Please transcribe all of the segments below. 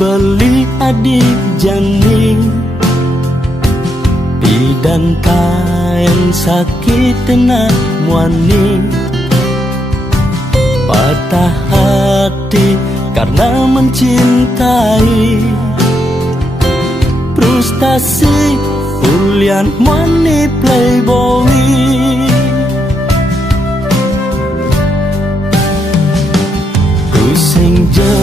beli adik jani, bidan kain sakit tenak muani, patah hati karena mencintai, frustasi ulian muani playboy. Sing je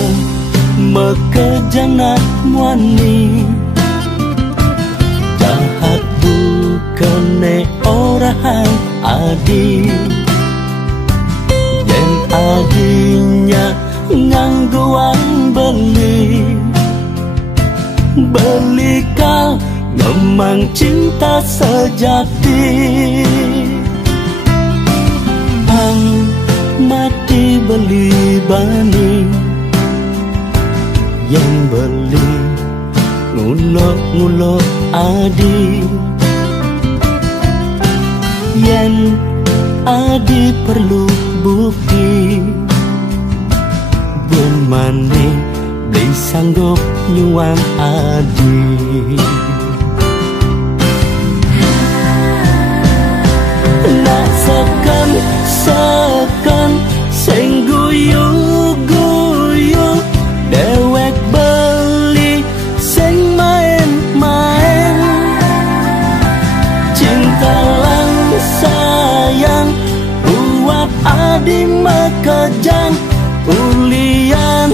mekejanat muani, jahat bukene orang adi, yen adinya ngangguan beli kau memang cinta sejati. Ang mati beli bani, yang beli ngulok-ngulok adi, yang adi perlu bukti, bun mani beli sanggup nyuang adi. Nak sekan sing guyu-guyu, dewek beli sing main-main, cinta lang sayang buat adi mekejang, ulian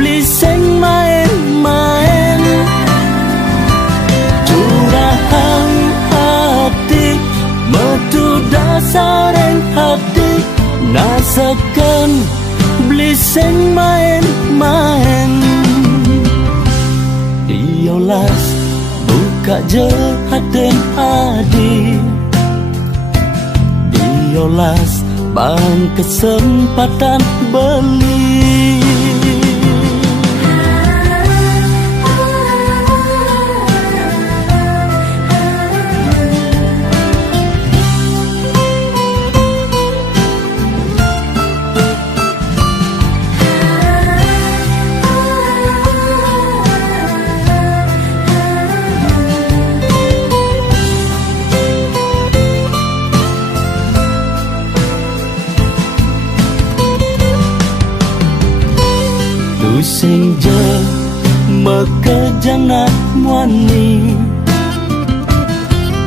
beli sing main-main, curahan hati metu dasaren hati, nasekan beli sing main-main. Diolas buka je haden adi, diolas bang kesempatan beli. Sing je mekejanat muani,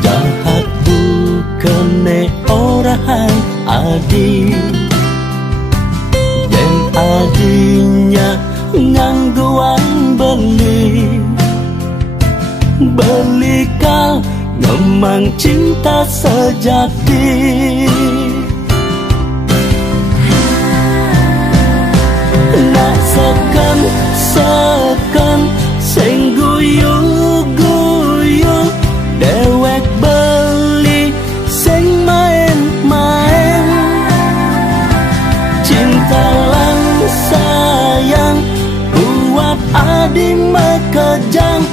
jahat bukene orang adi, yang adinya ngangguan beli kau memang cinta sejati. Nak sekan sing guyu-guyu, dewek beli sing main-main, cinta lang sayang buat adi mekejang,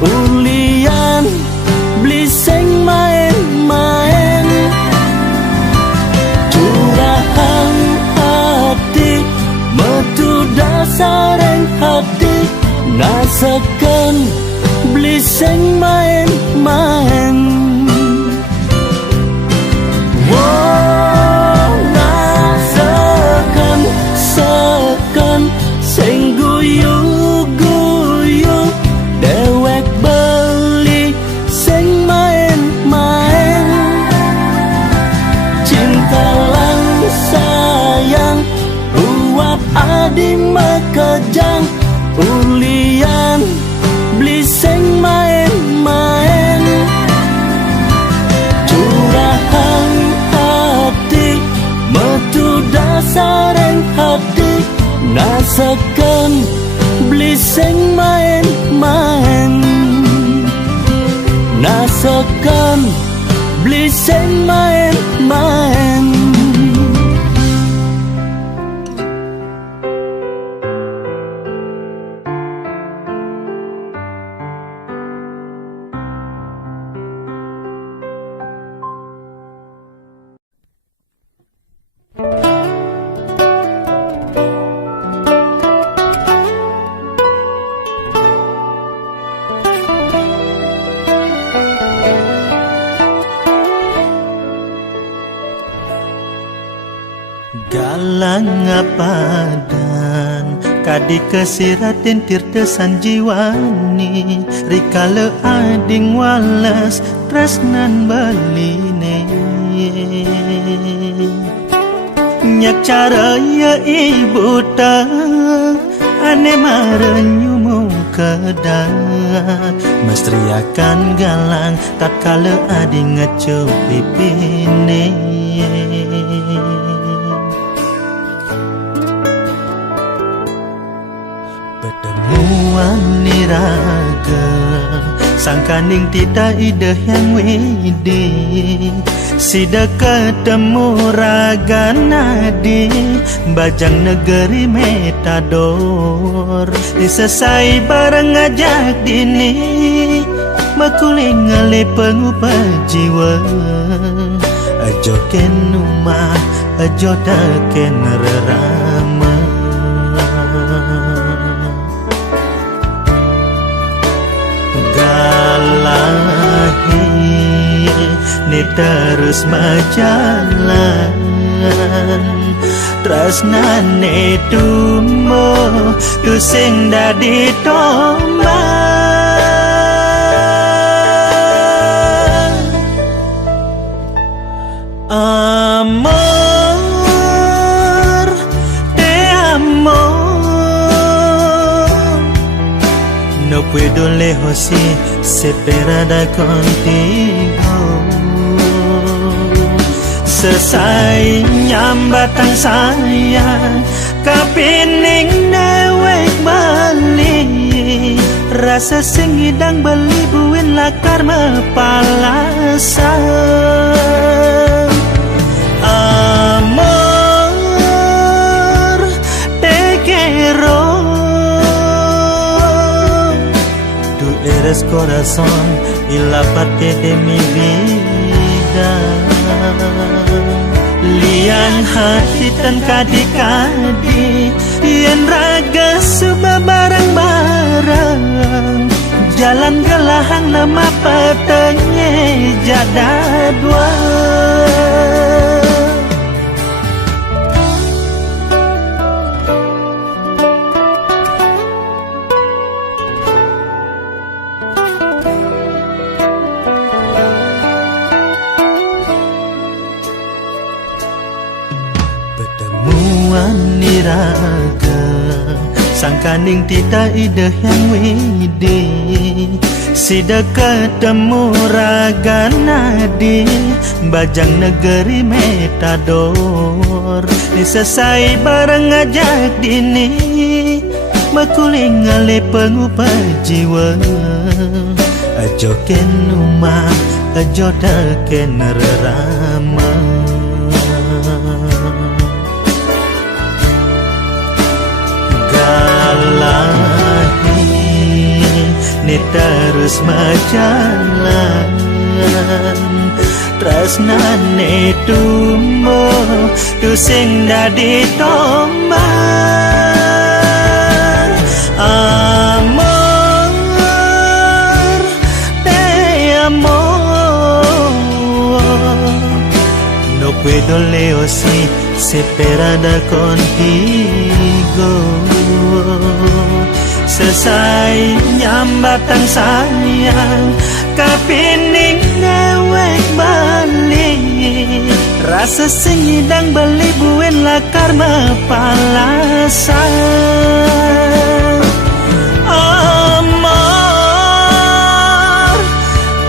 ulian beli sing main-main, curahan hati metu dasaren hati, nasekan beli sing main-main. Wow, nasekan sing guyu-guyu, dewek beli sing main-main, cinta lang sayang buat adi mekejang, ulian beli sing main-main, curahan hati metu dasaren hati, nasekan beli sing main-main, nasekan beli sing main-main. Galang apadan kadi kesiratin tirta sanjiwani rikala ading walas tresnan baline nyak cara ya ibu ta ane marenyumu kedah mestri akan galang tatkala ading ngecup pipine pertemuan niraga sangkaning tidak idah yang widi sida ketemu raga nadi bajang negeri metador disesai bareng ngajak dini makuling ngale pengupa jiwa ajo ken umah ajo daken rerama galahi ni terus majalan tresnane tumbuh tu sing dadi tombak amor te amor no puedo lejos y separada contigo selesai nyambatan sayang kapining dewek bali rasa sing idang beli buin lakar mepalasan amor te quiero tú eres corazón y la parte de mi vida liang hati tan kadi-kadi yen raga suba barang-barang jalan gelahang nama petengnya jada dua niraga sangkaning tita idah yang widi sida ketemu raga nadi bajang negeri metador disesai bareng ngajak dini makuling ngale pengupa jiwa ajo ken umah ajo daken rerama galahi ni terus majalan tresnane tumbuh tu sing dadi tombak amor te amor no puedo leo si separada contigo selesai nyambatan sayang kapining dewek bali rasa sing idang beli buin lakar mepalasan amor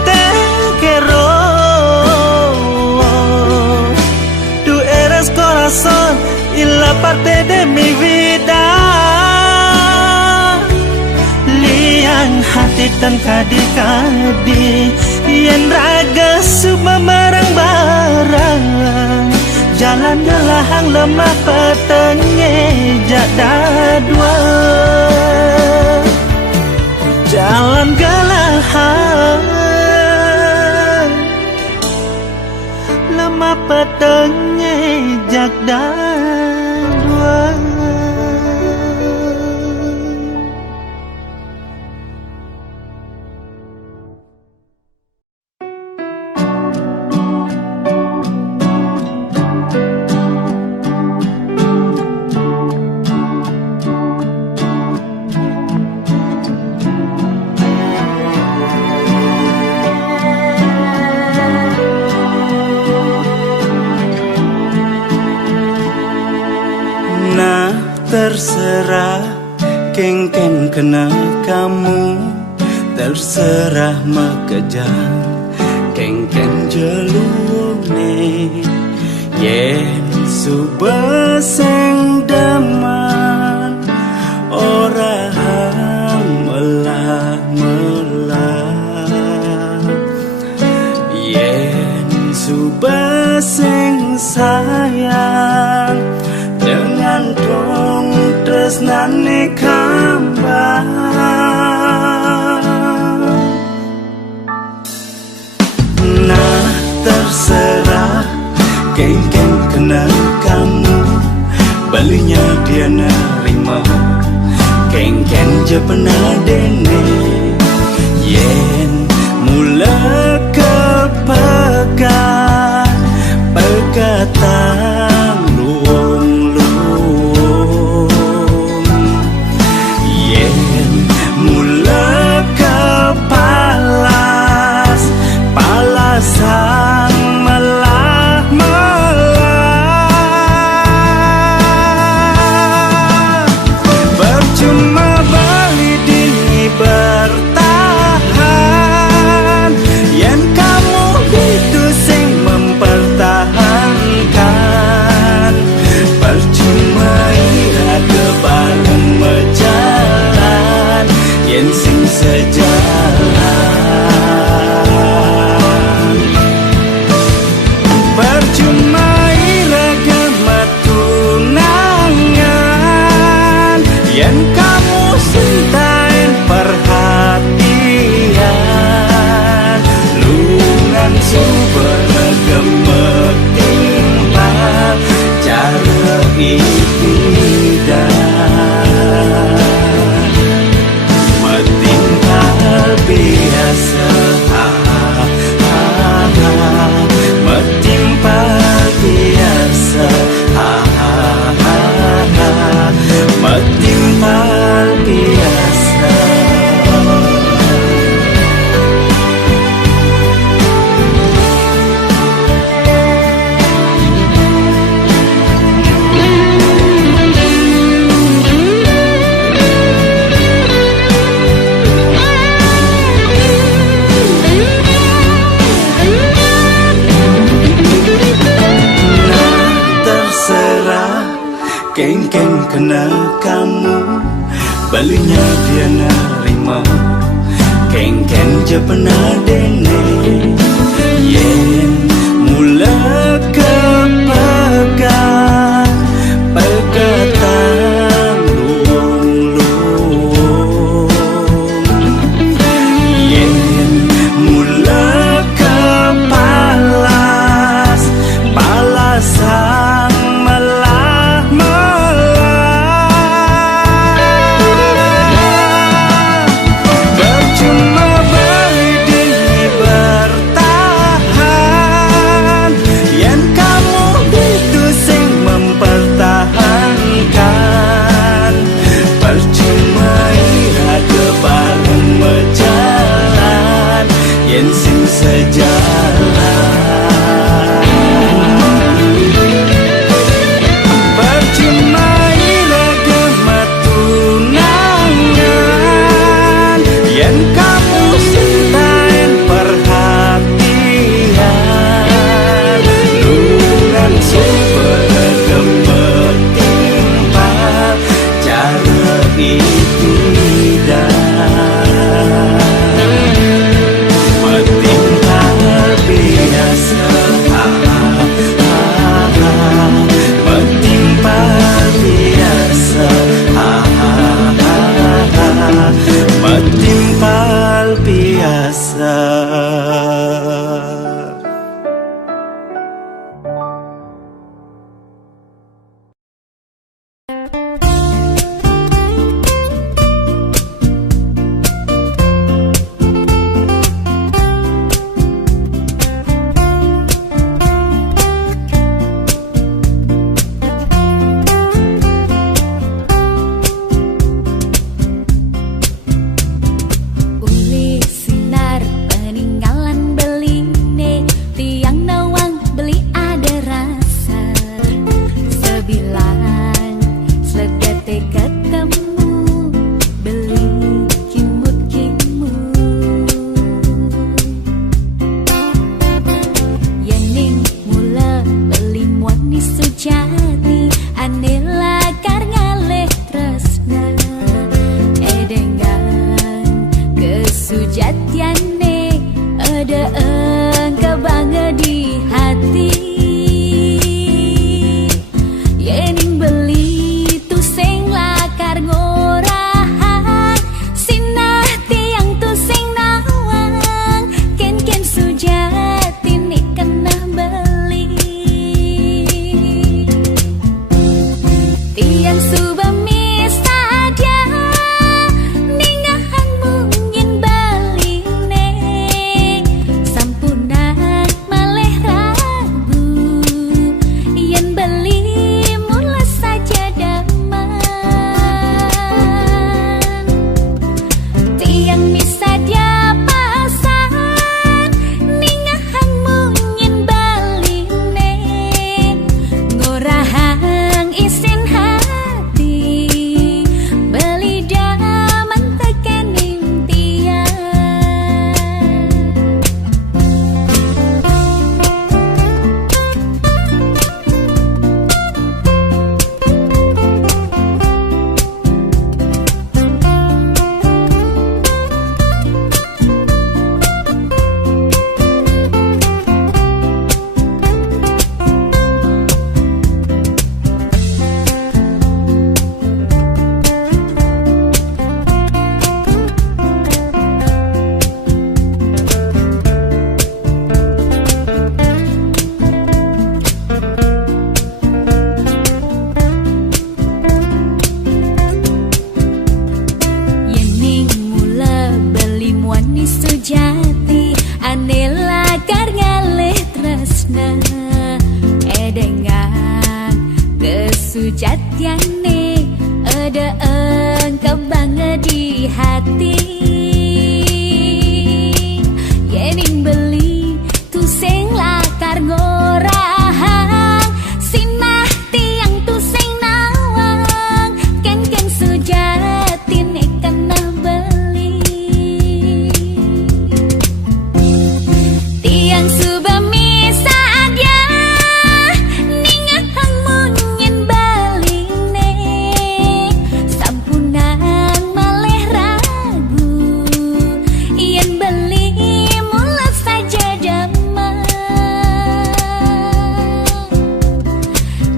te quiero tú eres corazón y la parte de mi vida hati tan kadi-kadi yen raga suba barang-barang jalan gelahang lemah petengnya jada dua jalan gelahang lemah petengnya jada dua terserah, kengken kena kamu, terserah mengejar, kengken jelune, yen subeseng deman, orang melah-melah, yen subeseng sayang, dengan dong tresnane kambang. Nah terserah, kengken kena kamu, balinya dia nerima, kengken je pernah dene, yen mula kepegat pegatan luung-luung, yen mula kepalas palasan melah-melah, percuma bali dini bertahan, yen kamu itu sing mempertahankan, percuma ira kebareng berjalan, yen sing sejalan, percuma ira tunangan, yen kamu sintain perhatian, lungan sumber gemek timbal cara ikhtiar, metimbal biasa, metimbal biasa, metimbal biasa. Kengken kena kamu, balinya dia nerima, kengken je pernah dene, yen mula kepegat pegatan luung-luung, yen mula kepalas palasan sujatiane ada engkau bangga di hati yening beli tu sing lakar ngorahang sinah tiang tu sing nawang ken sujatine kena beli tiang subami saja ningah munyin baline sampunang maleh ragu yen beli mulut saja damai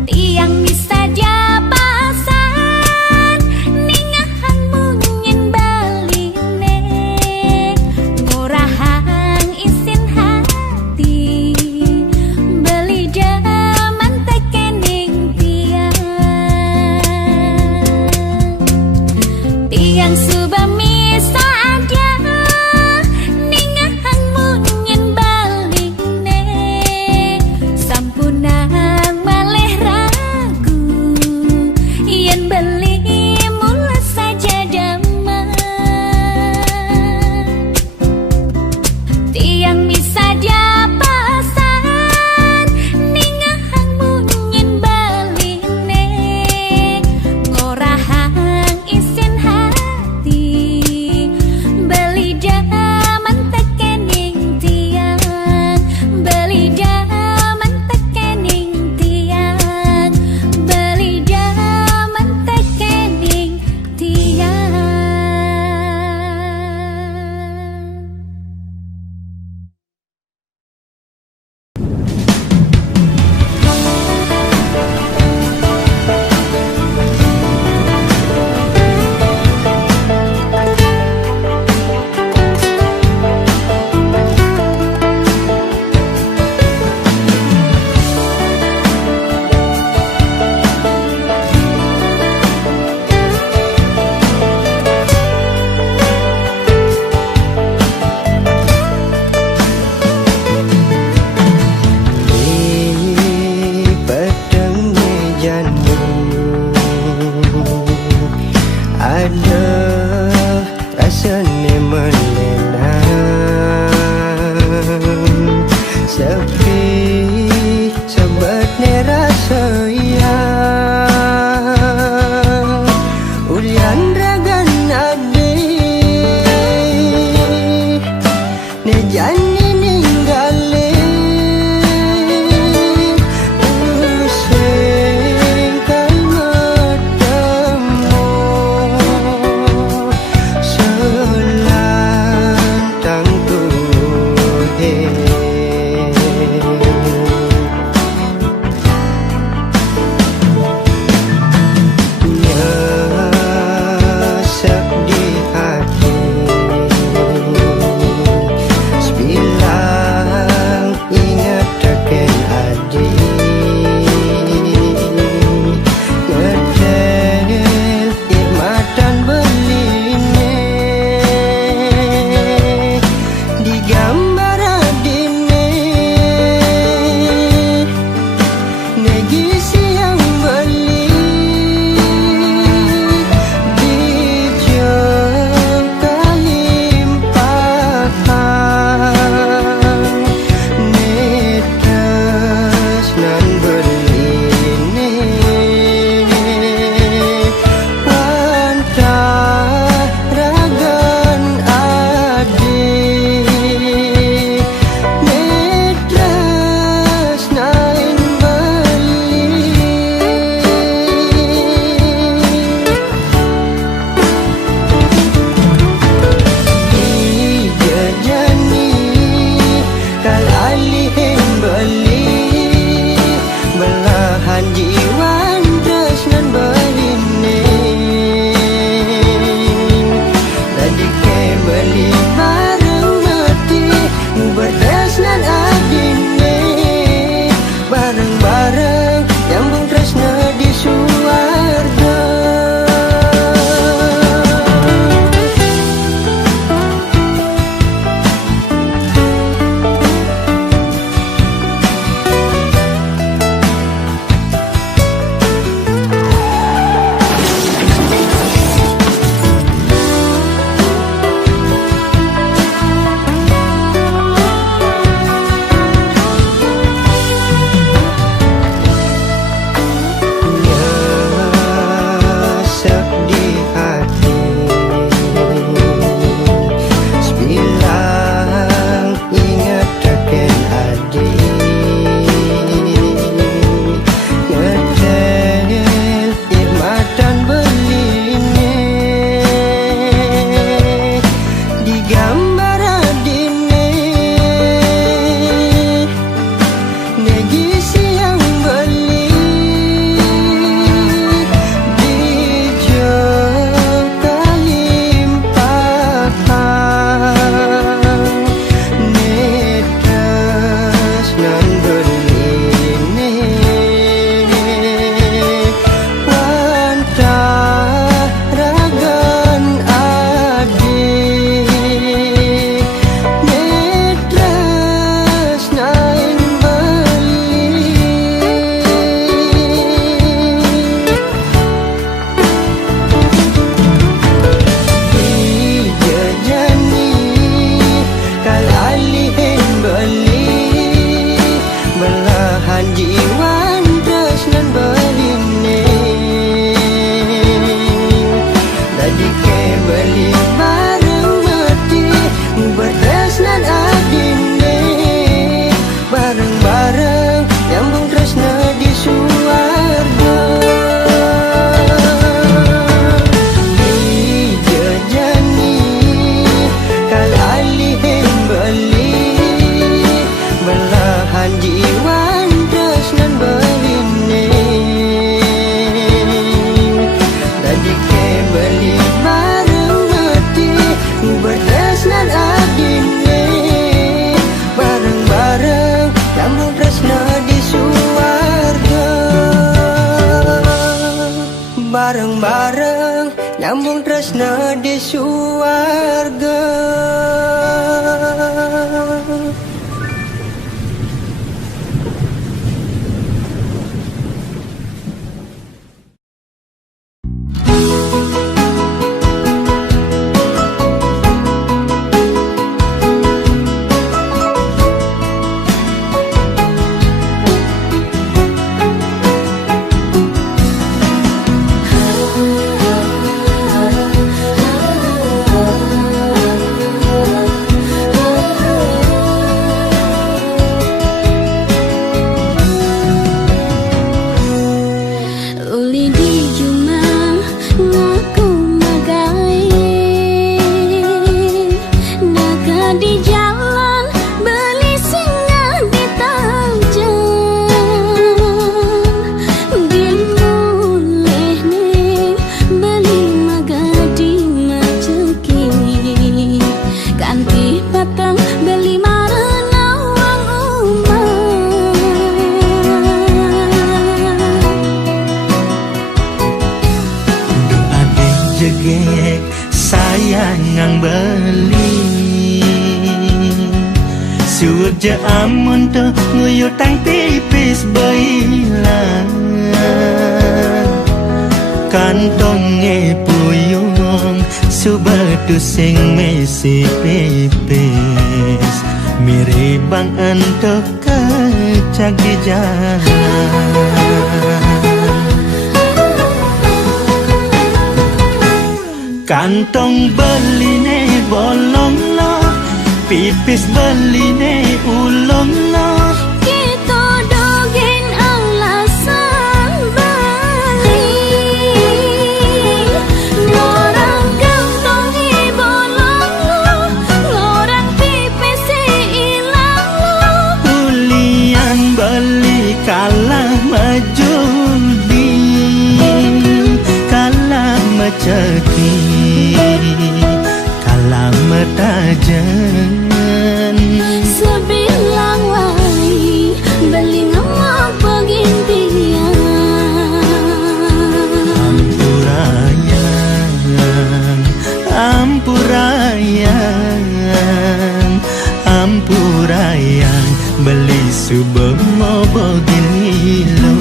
tiang bisa japasan ningah munyin baline ngurahang isin hati beli jaman tekening tiang subami saja ningah munyin baline sampunang maleh ragu yen beli mulut saja damai tiang bisa japasan ningah munyin baline ngorahang isin hati beli jaman tekening tiang beli jaman tekening tiang beli jaman tekening tiang. Petang mejani ada rasanya melena sepi sebatnya rasa ya ulian ragan adi nejani ninggalin bareng-bareng nyambung tresna di suarga. Sayang beli surja amun tu nguyut tang tipis bailan kantonge puyung subatu sing mesi pipis mirip bang entuk kecak di jalan. Kantong beline bolong no, pipis beline ulong no. Kita dogen alasan balik. Ngorang kantongi bolong no, ngorang pipis ilang no. Ulian beli kalah majudi, kalah maceti. Kalam metajan sebilang wai beli ngamak pegintian. Ampurayang, ampurayang, ampurayang beli subemo begini lo.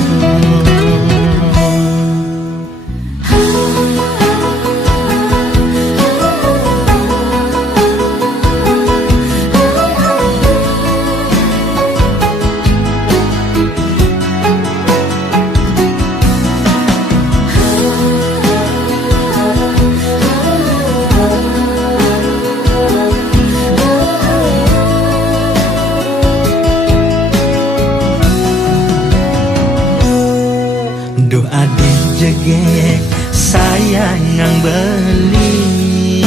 Jegek sayang beli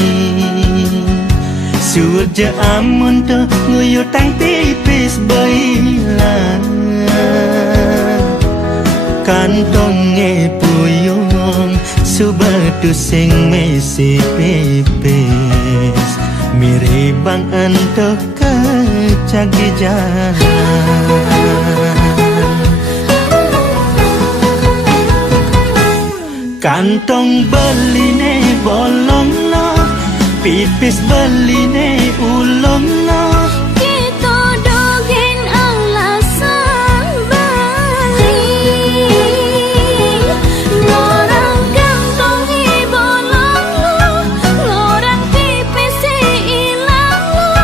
surja amun tu nguyut tang tipis bailan kantonge puyung subatu sing mesi pipis mirip bang entuk kecak di jalan. Kantong beline bolong no, pipis beline ulong no. Kita dogen alasan balik. Ngorang kantongi bolong no, ngorang pipis ilang no.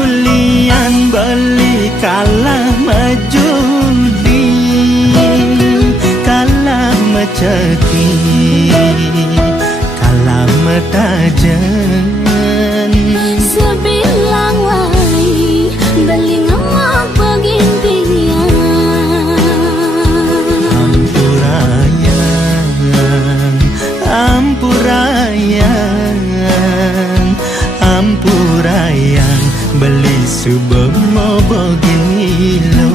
Ulian beli kalah majudi, kalah maceti. Kalam metajan sebilang wai beli ngamak pegintian. Ampurayang, ampurayang, ampurayang beli subemo begini lo.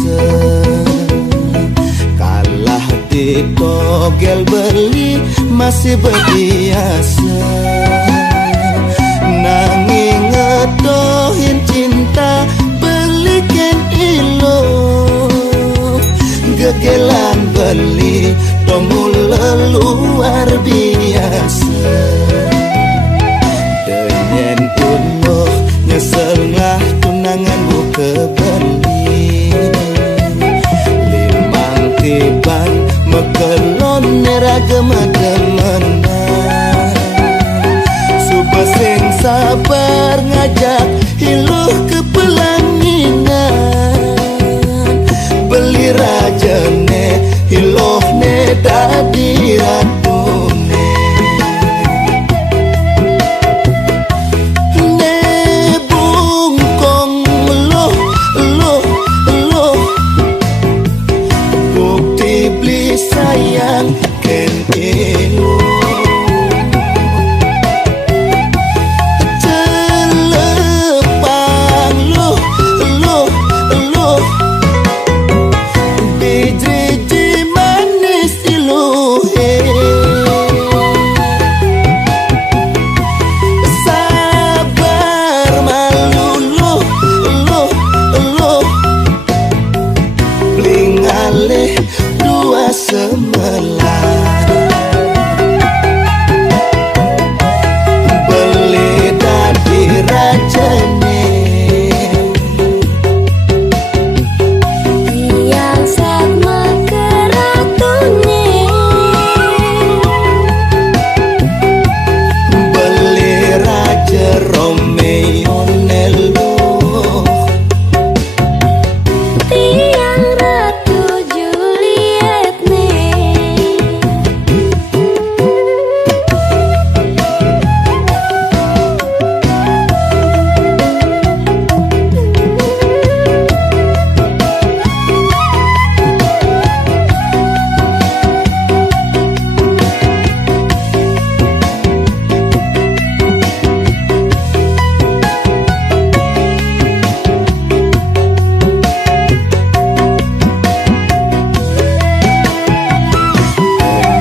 biasa. Kalah ditogel beli masih berbiasa. Nanging ngetohin cinta belikan ilo. Gegelan beli tomul luar biasa. Denyen unuh nyeselngah tunangan buka beli. Limang tiban mekelon neragama demenan. Suba sing sabar ngajak hiluh ke pelanginan. Beli rajane hiluh ne dadi ratune. Ne bungkong loh loh loh. Bukti beli sayang ken ilo. Celepang loh loh loh. Biji manis iluhe. Sabar malu loh loh loh. Blingaleh dua semelan. Beli dadi rajane. Yang sama keratunnya. Beli raja Romeo Neluh. Tiang Ratu Juliet nih.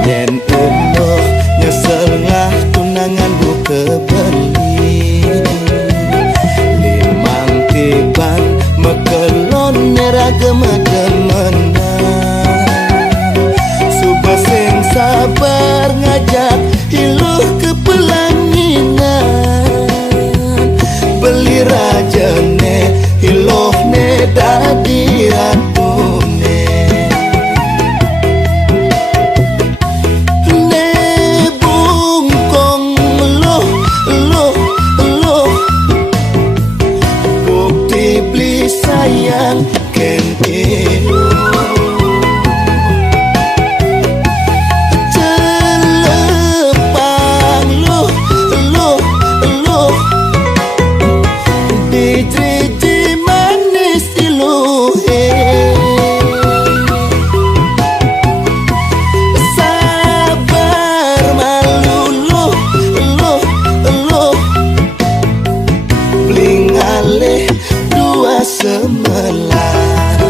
Yen unuh nyeselngah tunangan buka beli. Limang tiban mekelon neragama demenan. Suba sing sabar ngajak hiluh ke pelanginan. Beli rajane hiluh ne dadi ratune. Ne bungkong loh loh loh. Bukti beli sayang ken ilo. Celepang loh loh loh. Biji manis iluhe. Sabar malu loh loh loh. Blingaleh dua semelan.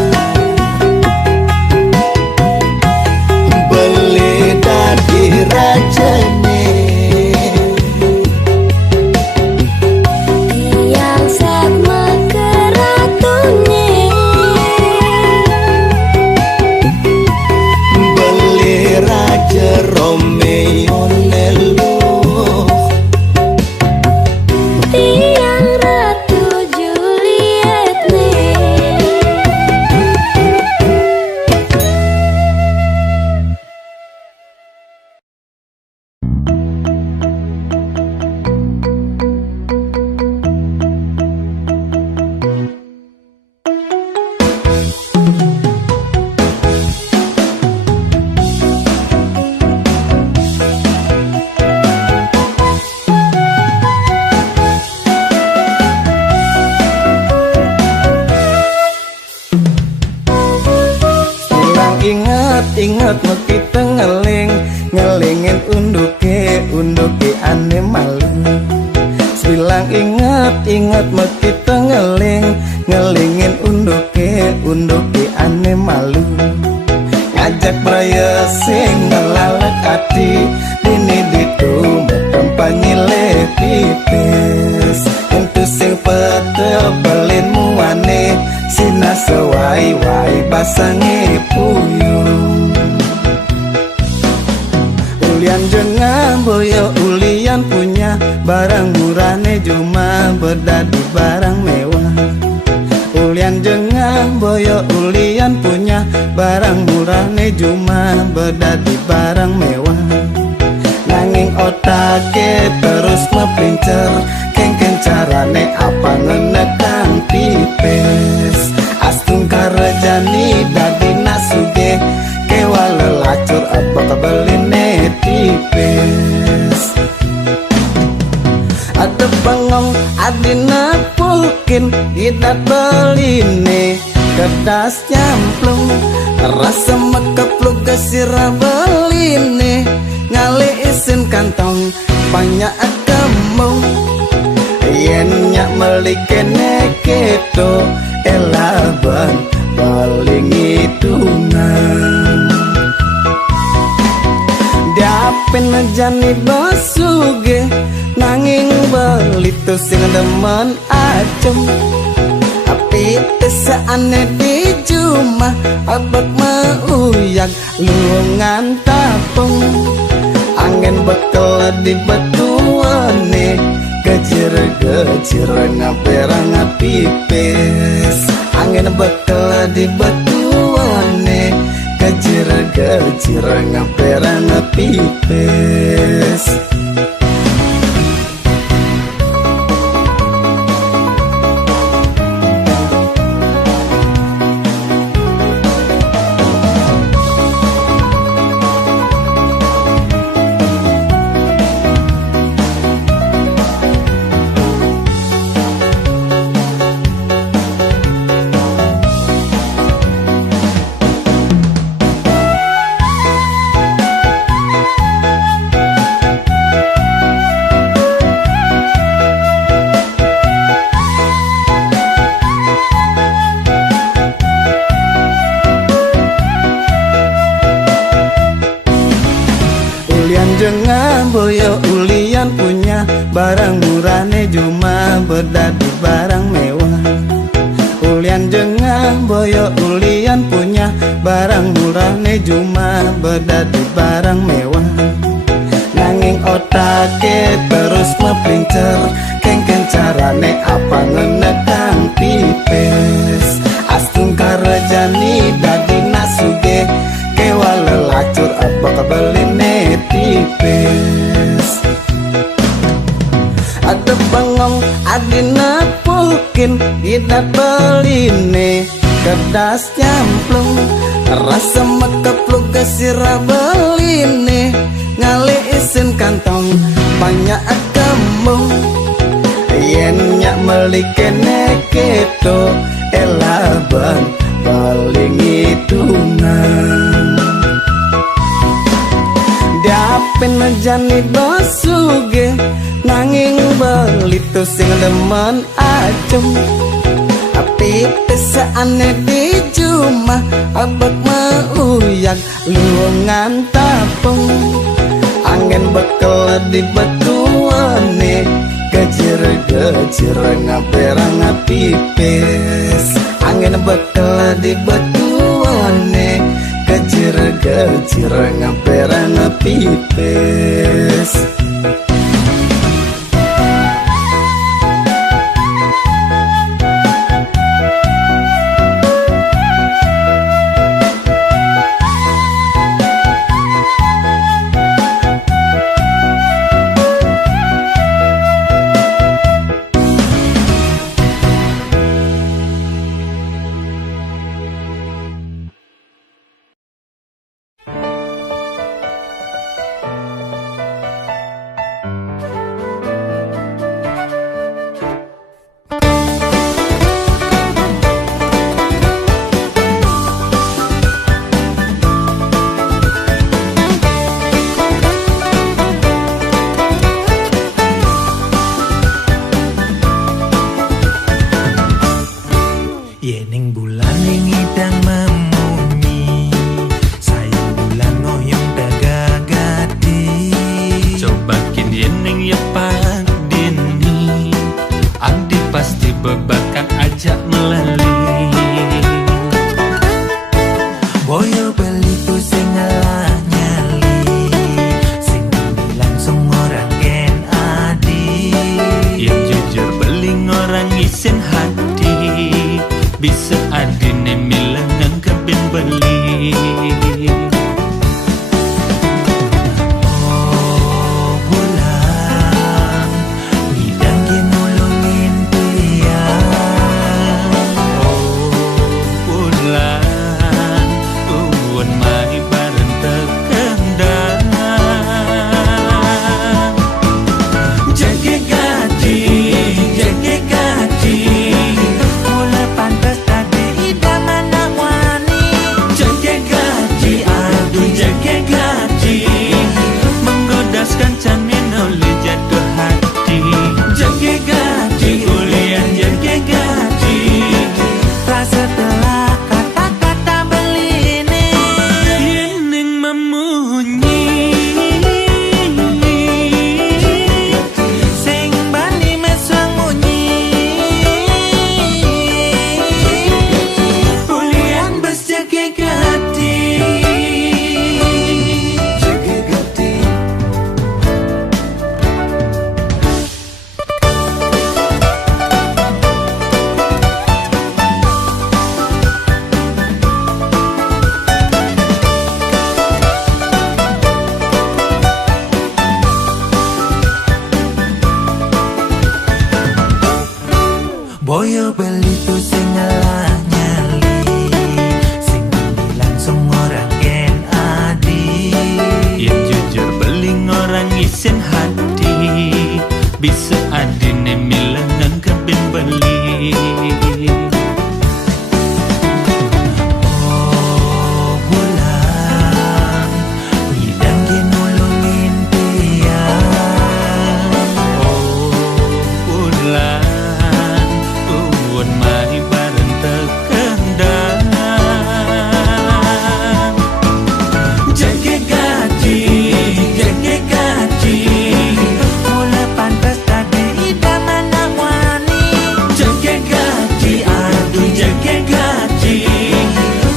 Beli dadi rajane. Yang sama keratunnya. Beli raja Romeo Neluh. Tiang Ratu Juliet nih. Ingat kita ngelingin unduke ane maling. Silang ingat kita ngelingin unduke ane malu ngajak braya sing ngelalek ati dini ditu tempanyile pipis entu sing petebelin muane sina sewai-wai basange puyung ulian jengang boyo ulian punya barang murane cuma berdadi barang mewah ulian jengang boyo ulian punya barang murane cuma berdadi barang mewah nanging otake terus mepincer kengken carane apa ngenekang pipis astung karejani dadi nasuge kewa lelacur apa kebeline tipis ada bengong adina pukin tidak beline kertas nyamplung rasa mekepluk gesira beline ngali isin kantong banyak kemung yen nyak melikene keto elaban paling hitungan diapin jani basuge nanging belitu sing demen acem api tesaane di jumah abak mauyak luangan tapung angin bekel di batuane gejir-gejir ngaperang pipis angin bekel di batuane gejir-gejir ngaperang pipis Jangan boyo ulian punya barang murane cuma berdadi barang mewah ulian jangan boyo ulian punya barang murane cuma berdadi barang mewah nanging otake terus mepincer kengken carane apa ngenekang pipis astung karejani dadi nasuge kewa lelacur apa kebeline tipis ada bengong adina pukin tidak beline kertas nyamplung rasa mekepluk gesira beline ngali isin kantong banyak kemung yen nyak melikene keto elaban paling hitungan diapin jani basuge nanging belitu sing demen acem api pesaane di jumah abak mauyak luangan tapung angin bekel di batuane gejir-gejir ngaperang pipis angin bekel di batuane gejir-gejir ngaperang pipis Boyo beli ku sing ngalah nyali, sing langsung orang gen adi. Yang jujur beli orang isin hati, bisa adine milengan kebin beli. Boyo beli tu sing ngalah nyali, sing beli langsung orang gen adi. Yang jujur beli orang isin hati, bisa adine milengan kebin beli. Oh bulan, ngidam ginulungin tiang. Oh bulan, mai bareng tekendang. Jaga gaji, mula pantas tadi idaman wani. Jaga gaji, aduh jaga gaji,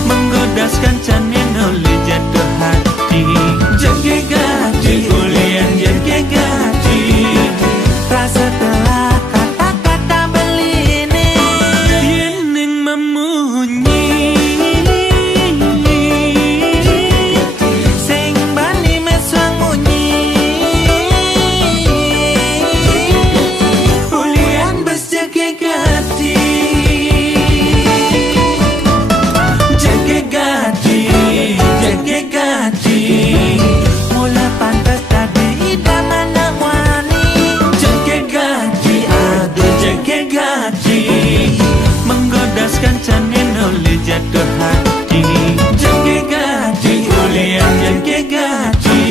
menggodaskan canin oleh jatuh hati. Jaga gaji, ulian jaga gaji, rasa telah kata-kata beli ini. Sing bani meswang munyi, ulian bes jaga gati. Jaga gati, mula pantas tadi idaman wani. Jaga gati, aduh jaga gati, menggodaskan canin oleh jatuh hati. Jaga gaji, ulian jaga gaji,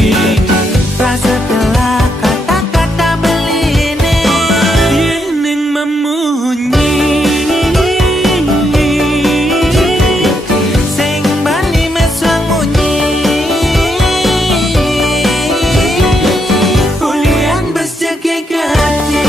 rasa telah kata-kata beli ini. Yening memunyi, sing bani meswang munyi, ulian bes jaga gaji.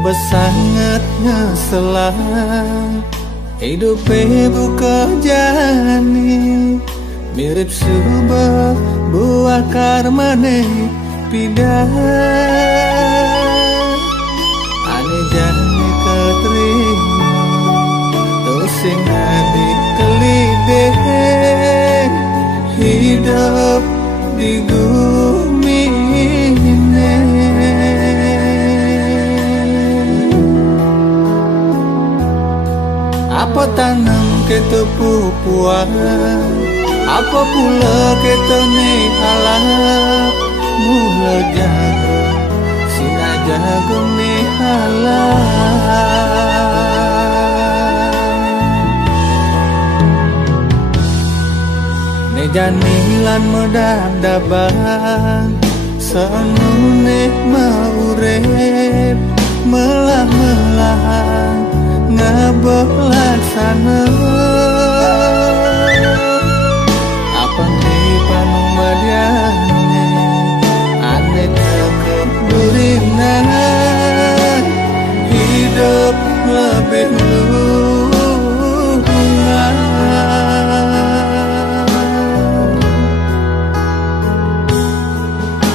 Udah sangat ngeselah hidupnya buka jani, mirip sebuah buah karmane pindah. Ane jani keterima terus sing adik kelideh hidup di bumi ini. Apa tanam kita pupuan, apa pula kita ni halap, mula jago, sina jago ni halap. Janilan medam dabang Seunune maurep Melah-melah Ngabelaksana Apa ni panung badiane Ane tekeburinan Hidup lebih luas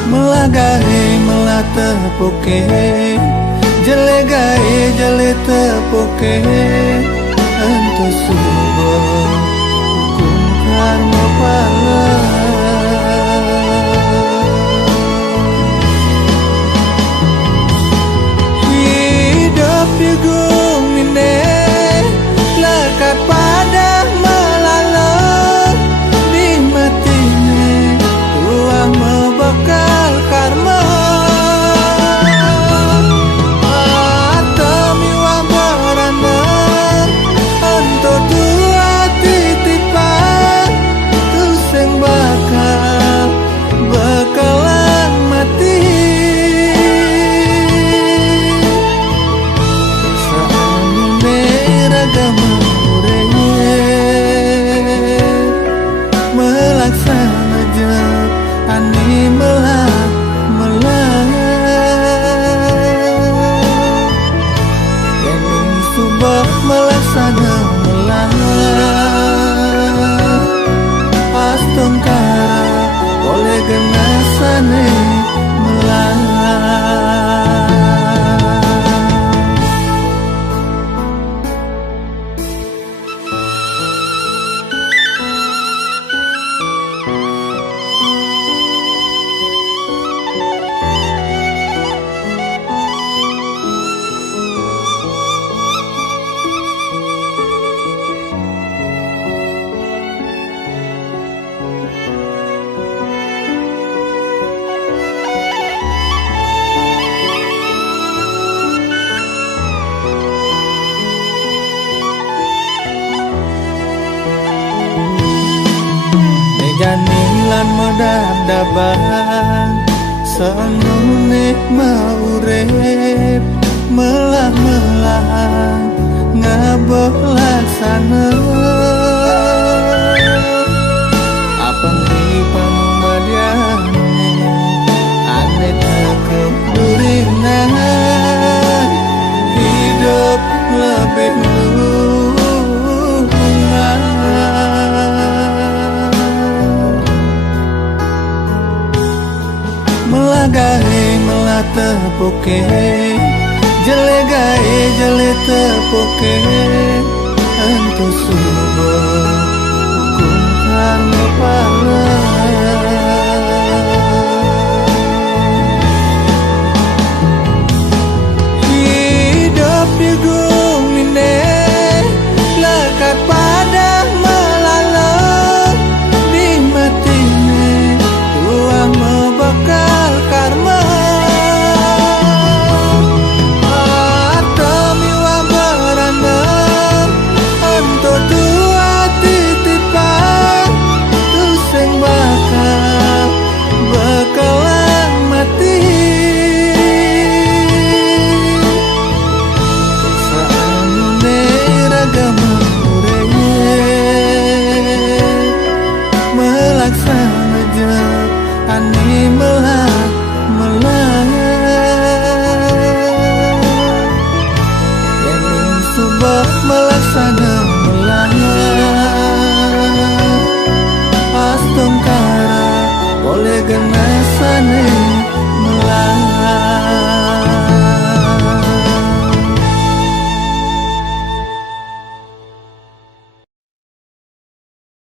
Melagahe melah tepuke Jelegahe jele tepuke Entu subuh hukum karma pala Hidup di gung ini Lekat pada melalang Di matine Tuah membekal karma Atami wabarana Anto tua titipan Tuseng bakal Bekalan mati Saane ragama Melaksana jat Ani melah Kening subah melaksana melah Pas tengkara oleh genasane melah Janilan medam dabang Seunune maurep Melah-melah Ngabelaksana Apa ni panumadiane Ane tekeburinan Hidup lebih luas Melagahe melah tepuke Jelegahe jele tepuke Entu subuh hukum karma pala Hidup di gung ini Lekat pada melalang Di matine Tuah membekal karma Atami wabarana Anto tua titipan Tuseng bakal Bekalan mati Saane ragama melaksana jat Ani melah